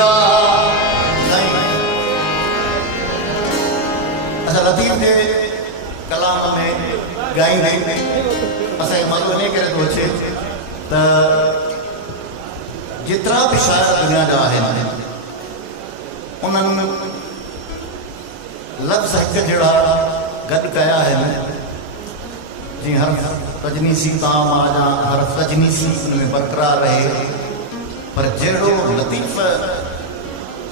जा अच्छा लतीफ़ के कलाम में गाईंदे असांखे मज़ो इन करे थो अचे त जेतिरा बि शाइर दुनिया जा आहिनि उन्हनि लफ़्ज़ हिक जहिड़ा गॾु कया आहिनि जीअं हर तजनीसी ताम आ या हर तजनीसी उन में बरक़रार रहे पर जहिड़ो लतीफ़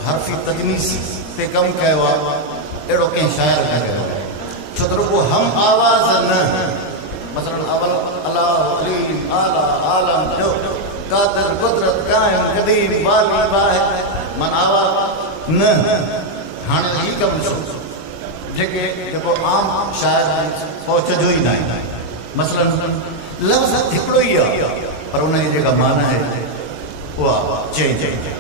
हरफ़ी तजनीसी ते कमु कयो आहे अहिड़ो कंहिं शाइर न कयो आहे छो त रुॻो हम आवाज़ न मसलन अवल अलाह अलीम आला आलम जो कादिर कुदरत काइम क़दीम बाली वाहिद मन आवाज़ न हाणे ही कमु ॾिसो जेको आम शाइर पहुच जो ई न आहे मसलन लफ़्ज़ हिकिड़ो ई आहे पर उन जी जेका माना आहे उहा चेंज आहे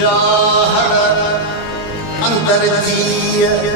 जाहर अंदर जी